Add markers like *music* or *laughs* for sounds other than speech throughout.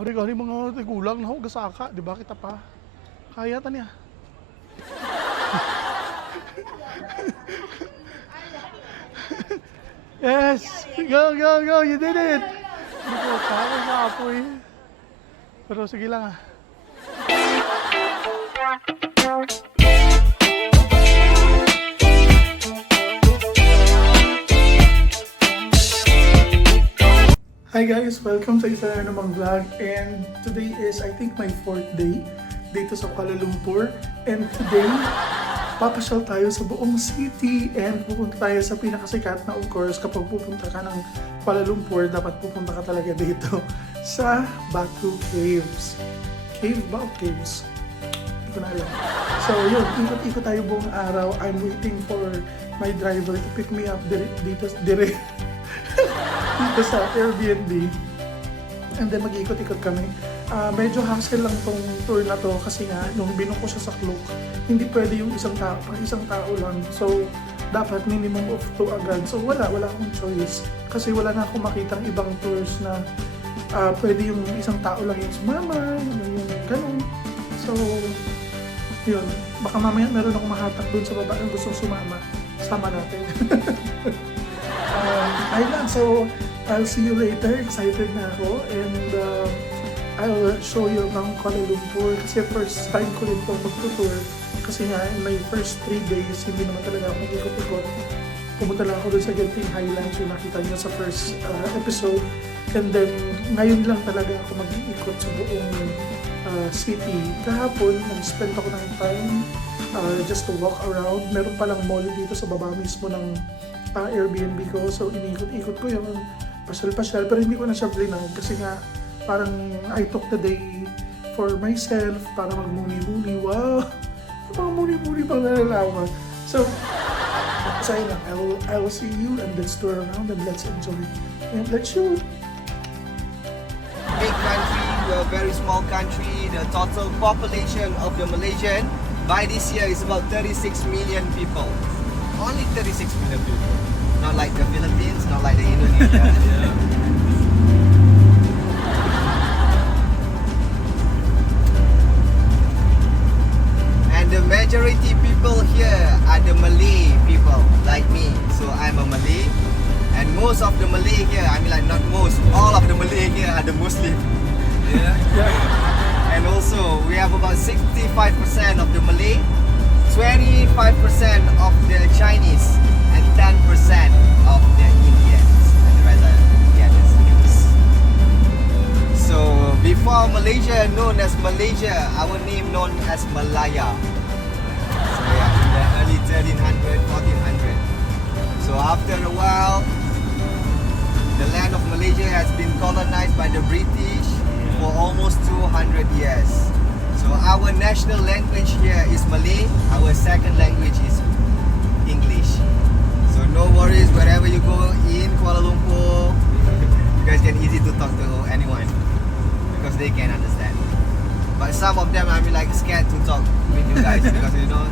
Hari gani mga tigulang na ho, gasaka, di ba kita pa? Kaya ta niya. *laughs* yes! Go, go, go! You did it! Apoy. Pero sige lang ah. Hi guys! Welcome sa isa na namang vlog and today is I think my fourth day dito sa Kuala Lumpur and today papasyal tayo sa buong city and pupunta tayo sa pinakasikat na of course kapag pupunta ka ng Kuala Lumpur dapat pupunta ka talaga dito *laughs* sa Batu Caves. Cave ba caves? Hindi ko na alam. So yun, ikot-ikot tayo buong araw. I'm waiting for my driver to pick me up dire- dito, dire, dito sa Airbnb. And then mag-ikot-ikot kami. Ah, medyo hassle lang tong tour na to kasi nga nung binuko ko sa Klook, hindi pwede yung isang tao, pang isang tao lang. So, dapat minimum of two agad. So, wala, wala akong choice. Kasi wala na akong makitang ibang tours na ah, pwede yung isang tao lang yung sumama, yung, yung ganun. So, yun. Baka mamaya meron akong mahatak dun sa babae gustong sumama. Sama natin. *laughs* um, ayun lang. So, I'll see you later. Excited na ako. And uh, I'll show you around Kuala Lumpur. Kasi first time ko rin ito mag-tour. Kasi nga, in my first three days, hindi naman talaga ako mag-ikot-ikot. Pumunta lang ako dun sa Genting Highlands yung nakita niyo sa first uh, episode. And then, ngayon lang talaga ako mag-iikot sa buong uh, city. Kahapon, nag-spend ako ng time uh, just to walk around. Meron palang mall dito sa baba mismo ng uh, Airbnb ko. So, iniikot-ikot ko yung pasyal-pasyal. Pero hindi ko na siya blinag kasi nga parang I took the day for myself para magmuni-muni. Wow! Yung mga muni-muni pang nalalaman. So, ayun lang. I will, I will see you and let's tour around and let's enjoy. And let's shoot! big country, we're a very small country. The total population of the Malaysian by this year is about 36 million people. Only 36 million people. Not like the Philippines, not like the Indonesia. *laughs* And the majority people here are the Malay people, like me. So I'm a Malay. And most of the Malay here, I mean like not most, all of the Malay here are the Muslim. Yeah. *laughs* And also we have about 65% of the Malay, 25% of the Chinese, and 10% of the Indians. And the rest are the. So before Malaysia known as Malaysia, our name known as Malaya. So yeah, in the early 1300, 1400. So after a while, the land of Malaysia has been colonized by the British for almost 200 years. So our national language here is Malay. Our second language is English. So no worries wherever you go in Kuala Lumpur, you guys can easy to talk to anyone because they can understand. But some of them I mean like scared to talk with you guys because you know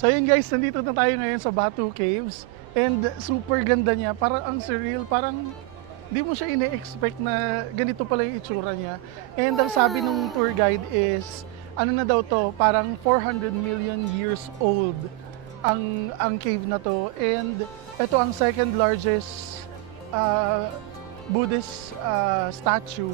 So yun guys, nandito na tayo ngayon sa Batu Caves. And super ganda niya, parang ang surreal, parang di mo siya ine-expect na ganito pala yung itsura niya. And ang sabi ng tour guide is, ano na daw to, parang 400 million years old ang ang cave na to. And ito ang second largest uh, Buddhist uh, statue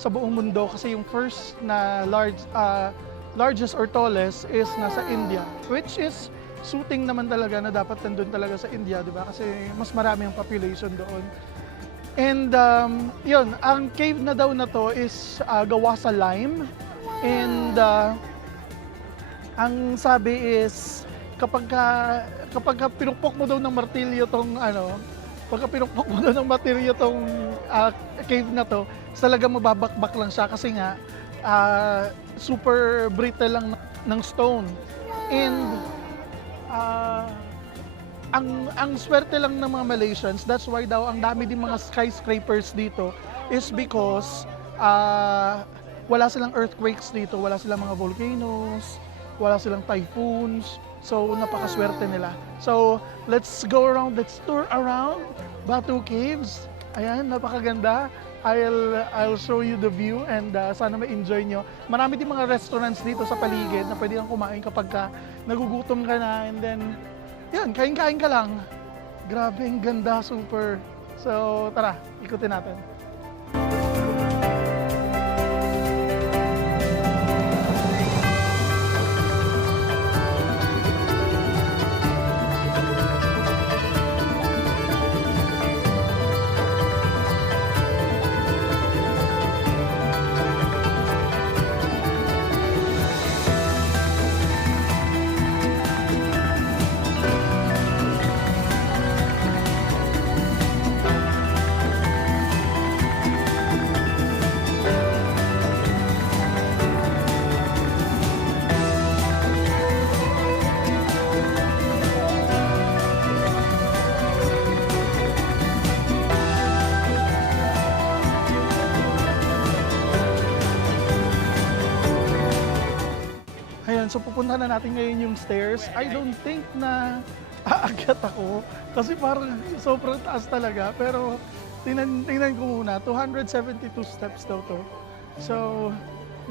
sa buong mundo. Kasi yung first na large uh, largest or tallest is nasa India which is suiting naman talaga na dapat nandun talaga sa India di ba? Kasi mas marami ang population doon. And um, yun ang cave na daw na to is uh, gawa sa lime. And uh, ang sabi is kapag ka, kapag ka pinukpok mo daw ng martilyo tong ano pagka pinukpok mo daw ng martilyo tong ah, cave na to talaga mababakbak lang siya kasi nga ah, super brittle lang ng stone and ah, ang ang swerte lang ng mga Malaysians that's why daw ang dami din mga skyscrapers dito is because ah, wala silang earthquakes dito wala silang mga volcanoes wala silang typhoons So, napakaswerte nila. So, let's go around, let's tour around Batu Caves. Ayan, napakaganda. I'll, I'll show you the view and uh, sana ma-enjoy nyo. Marami din mga restaurants dito sa paligid na pwede kang kumain kapag ka nagugutom ka na and then, yan, kain-kain ka lang. Grabe, ang ganda, super. So, tara, ikutin natin. So pupunta na natin ngayon yung stairs. I don't think na *laughs* aakyat ako kasi parang sobrang taas talaga. Pero tingnan, tingnan ko muna, 272 steps daw to. So,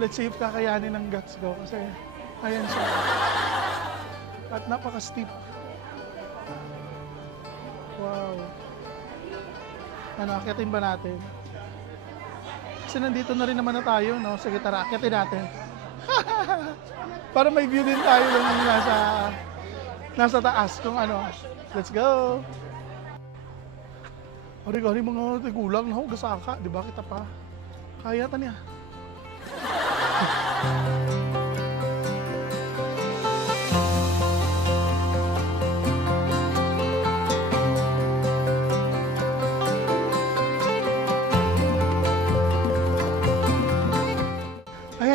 let's see if kakayanin ng guts ko kasi ayan siya. At napaka-steep. Wow. Ano, akyatin ba natin? Kasi nandito na rin naman na tayo, no? Sige, tara, akyatin natin. *laughs* Para may view din tayo ng nasa nasa taas kung ano. Let's go! Ari-ari mga tigulang na ako, gasaka, di ba kita pa? Kaya ta niya. *laughs*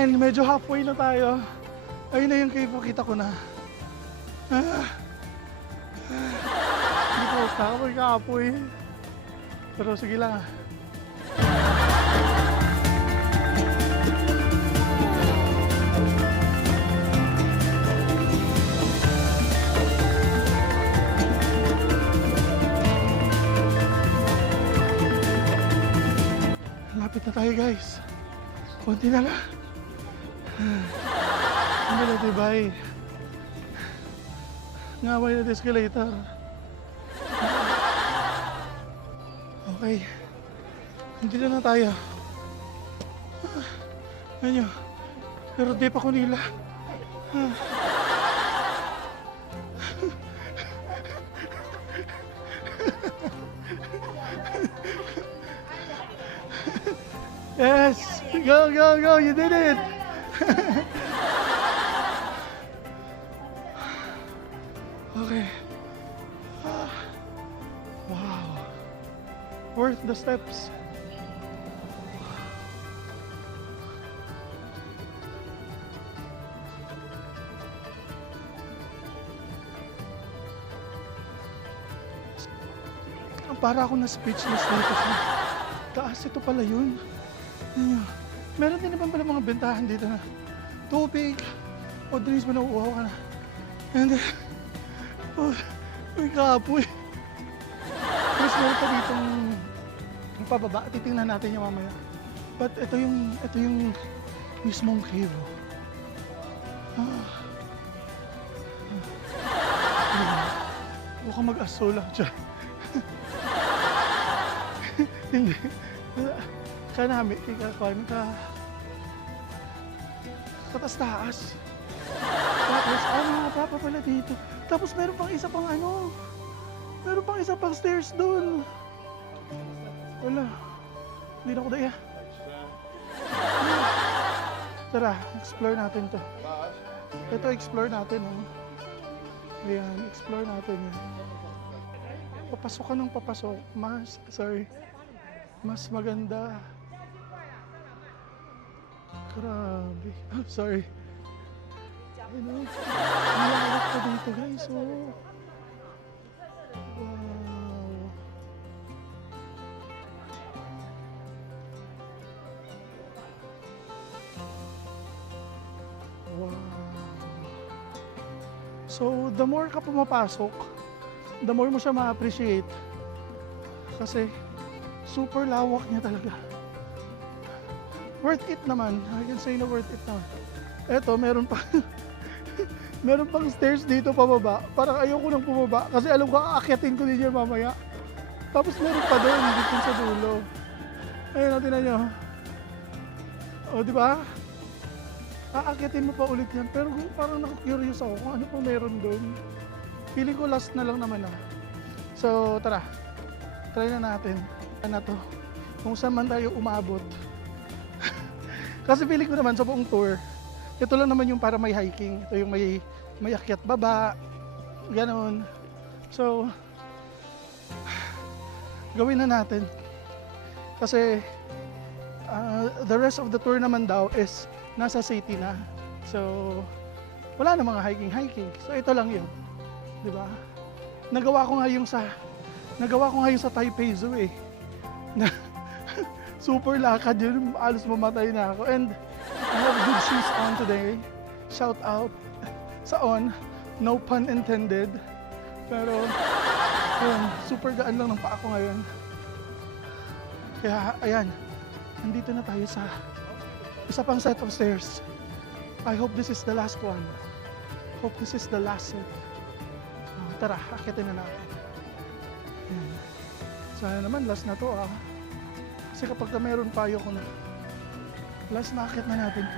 Ayan, medyo halfway na tayo. Ayun na yung cave, kita ko na. Ah. Ah. Hindi ko kakapoy kakapoy. Pero sige lang ah. Lapit na tayo guys. Konti na lang. Hindi na tibay. Ngaway na escalator. Okay. Hindi na na tayo. Ano? Pero di pa ko nila. *laughs* Yes! Go, go, go! You did it! *laughs* okay. Ah. Wow. Worth the steps. Para ako na speechless dito sa taas. Ito pala yun. Ayun. Meron din naman pala mga bentahan dito na tubig. O drinks mo nauuhaw ka na. And then, oh, may kapoy. Tapos meron pa dito yung pababa. Titingnan natin yung mamaya. But ito yung, ito yung mismong cave. Ah. Ah. Huwag kang mag-aso lang *laughs* dyan. Hindi. Kanami, kikakuan ka. Tatas-taas. Tapos, ano nga pa pa pala dito. Tapos meron pang isa pang ano. Meron pang isa pang stairs doon. Wala. Hindi na ako daya. Tara, explore natin to. Ito, explore natin. Oh. Ayan, explore natin yan. Papasok ka ng papasok. Mas, sorry. Mas maganda. Grabe. Ah, sorry. Ano? Ang lawak pa dito guys. Oh. So, the more ka pumapasok, the more mo siya ma-appreciate. Kasi, super lawak niya talaga. Worth it naman. I can say na worth it naman. Eto, meron pa. *laughs* meron pang stairs dito pababa. Parang ayoko nang bumaba. Kasi alam ko, aakyatin ko din yan mamaya. Tapos meron pa doon, dito sa dulo. Ayun, natin na nyo. O, di ba? Aakyatin mo pa ulit yan. Pero kung parang nakakurious ako kung ano pa meron doon. Feeling ko last na lang naman ah. So, tara. Try na natin. Ano to? Kung saan man tayo umabot. Kasi feeling ko naman sa buong tour, ito lang naman yung para may hiking. Ito yung may, may akyat baba. Ganon. So, gawin na natin. Kasi, uh, the rest of the tour naman daw is nasa city na. So, wala na mga hiking-hiking. So, ito lang yun. Di ba? Nagawa ko nga yung sa, nagawa ko nga yung sa Taipei Zoo eh. Super lakad yun. Alos mamatay na ako. And, I have good shoes on today. Shout out sa on. No pun intended. Pero, yun, super gaan lang ng paa ko ngayon. Kaya, ayan, nandito na tayo sa isa pang set of stairs. I hope this is the last one. Hope this is the last set. Ah, tara, akitin na natin. Ayan. Sana naman last na to ah. Kasi kapag ka meron pa ayoko na. Last na natin.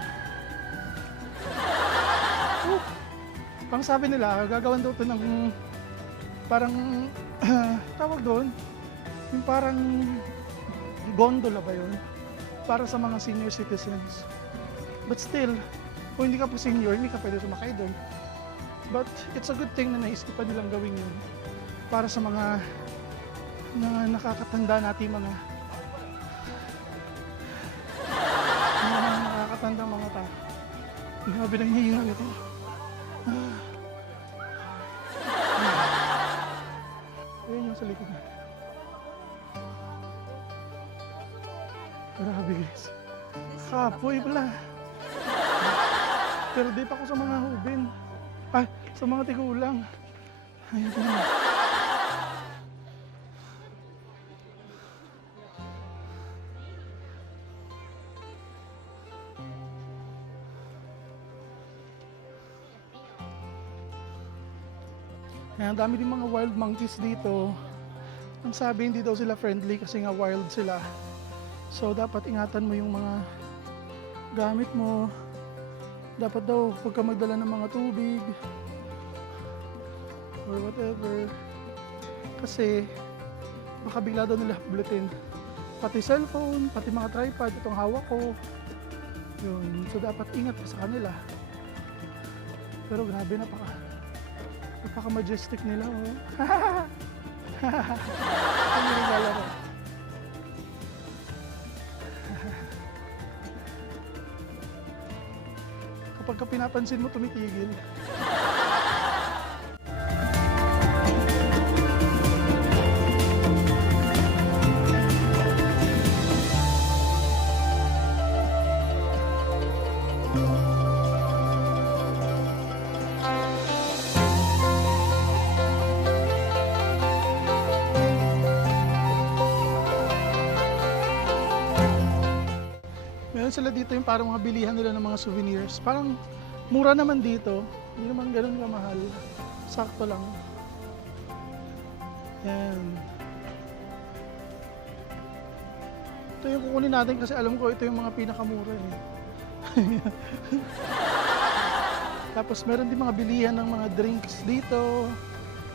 Woo! Pang sabi nila, gagawan daw to ng parang *clears throat* tawag doon, yung parang gondola ba yun? Para sa mga senior citizens. But still, kung hindi ka pa senior, hindi ka pwede sumakay doon. But it's a good thing na naisipan nilang gawin yun para sa mga na nakakatanda natin mga Grabe nang hihinga nito. Ayun yung sa likod natin. Grabe guys. Kapoy pala. Pero pa ako sa mga hubin. Ay, sa mga tigulang. Ayun na. Kaya ang dami din mga wild monkeys dito. Ang sabi hindi daw sila friendly kasi nga wild sila. So dapat ingatan mo yung mga gamit mo. Dapat daw huwag ka magdala ng mga tubig or whatever. Kasi baka bigla daw nila hablutin. Pati cellphone, pati mga tripod, itong hawak ko. Yun. So dapat ingat ka sa kanila. Pero grabe napaka napaka majestic nila oh. *laughs* Ano yung naglalaro? Kapag ka pinapansin mo tumitigil. Sila dito yung parang mga bilihan nila ng mga souvenirs. Parang mura naman dito. Hindi naman ganun kamahal. Sakto lang. Yan. Ito yung kukunin natin kasi alam ko ito yung mga pinakamura eh. *laughs* Tapos meron din mga bilihan ng mga drinks dito.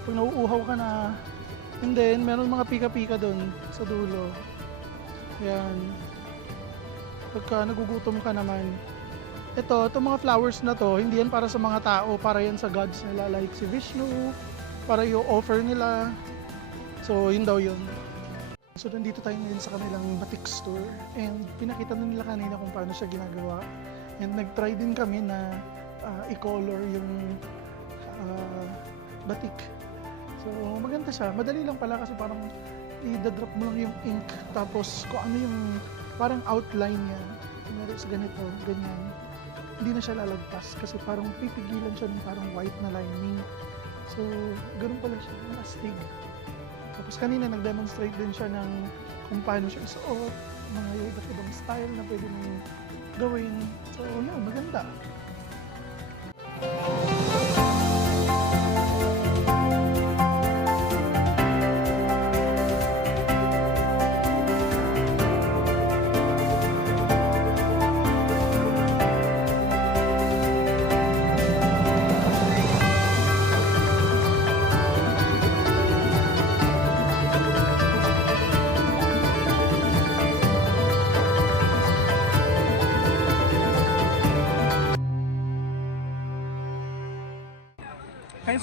Pag nauuhaw ka na. And then, meron mga pika-pika doon sa dulo. Yan pagka nagugutom ka naman. Ito, itong mga flowers na to, hindi yan para sa mga tao, para yan sa gods nila like si Vishnu, para i-offer nila. So, yun daw yun. So, nandito tayo ngayon sa kanilang batik store and pinakita na nila kanina kung paano siya ginagawa. And nag-try din kami na ah, i-color yung ah, batik. So, maganda siya. Madali lang pala kasi parang i-drop mo lang yung ink tapos kung ano yung parang outline niya. Kunyari sa ganito, ganyan. hindi na siya lalagpas kasi parang pipigilan siya ng parang white na lining. So, ganun pala siya, yung astig. Tapos kanina nag-demonstrate din siya ng kung paano siya isuot, mga iba't ibang style na pwede mong gawin. So, yun, maganda. Ngayon,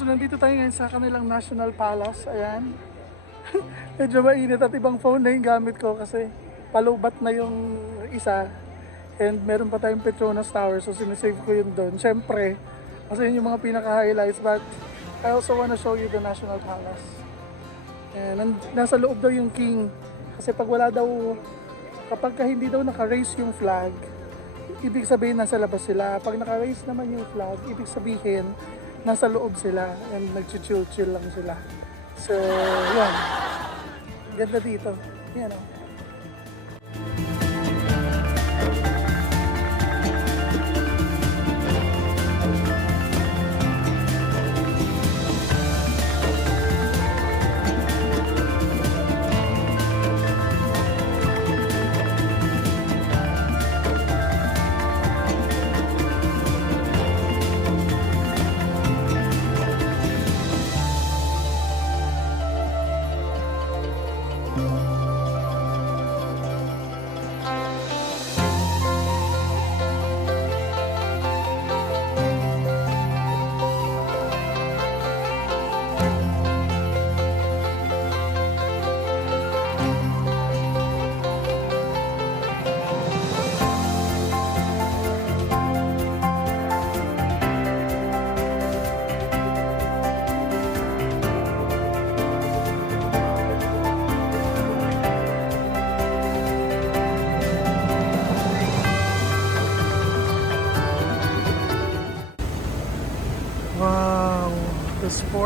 so nandito tayo ngayon sa kanilang National Palace. Ayan. *laughs* Medyo mainit at ibang phone na yung gamit ko kasi palubat na yung isa. And meron pa tayong Petronas Tower so sinisave ko yun doon. Siyempre, kasi yun yung mga pinaka-highlights but I also wanna show you the National Palace. And nasa loob daw yung king. Kasi pag wala daw, kapag ka hindi daw naka-raise yung flag, ibig sabihin nasa labas sila. Pag naka-raise naman yung flag, ibig sabihin nasa loob sila and nag-chill-chill lang sila. So, yan. Ganda dito. Yan o.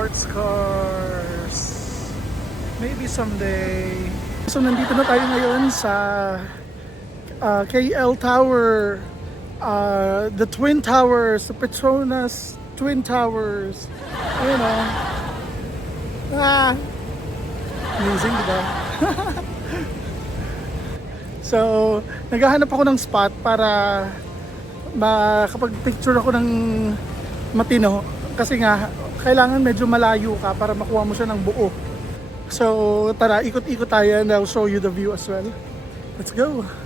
sports cars. Maybe someday. So nandito na tayo ngayon sa uh, KL Tower, uh, the Twin Towers, the Petronas Twin Towers. Ayun o. Ah, amazing, di ba? *laughs* so, naghahanap ako ng spot para makapag-picture ako ng matino kasi nga kailangan medyo malayo ka para makuha mo siya ng buo. So tara, ikot-ikot tayo and I'll show you the view as well. Let's go!